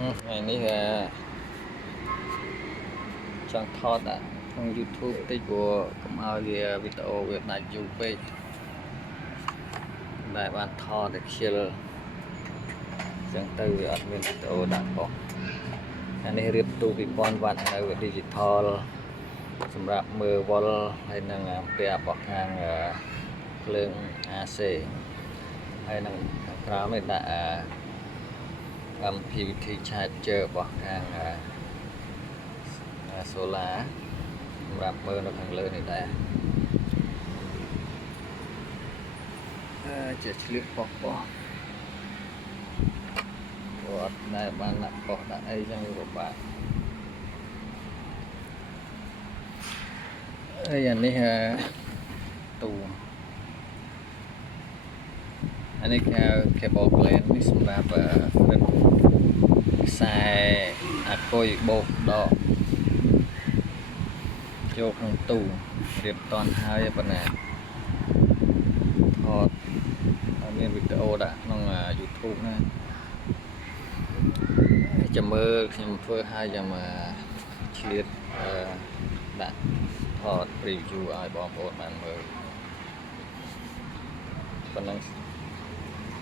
อืมថ្ងៃនេះអឺចង់ថតដាក់ក្នុង YouTube តិចព្រោះកុំឲ្យវាវីដេអូវាដាច់យូរពេកតែបានថតតែខ្ជិលអញ្ចឹងទៅវាអត់មានវីដេអូដាក់បោះអានេះរៀបទូ2000វ៉ាត់នៅ Digital សម្រាប់មើលវល់ហើយនឹងអាពាក់របស់ខាងអឺភ្លើង AC ហើយនឹងខាងក្រោមនេះដាក់អា MPVT charger របស់ខាងអឺ solar សម្រាប់មើលនៅខាងលើនេះដែរអឺជាឆ្លៀកបោះបោះព្រោះអត់ដែលបានដាក់បោះដាក់អីចឹងវាពិបាកហើយអានេះអឺទូអានេះគេហៅ cable plane នេះសម្រាប់អឺរឹ តខ្សែអាគុយបោកដកចូលក្នុងទូរៀបតន់ហើយប៉ុណ្ណាថតហើយមានវីដេអូដាក់ក្នុងអា YouTube ណាហើយចាំមើលខ្ញុំធ្វើឲ្យចាំអាឆ្លៀតអឺដាក់ថត review ឲ្យបងប្អូនបានមើលប៉ុណ្ណឹង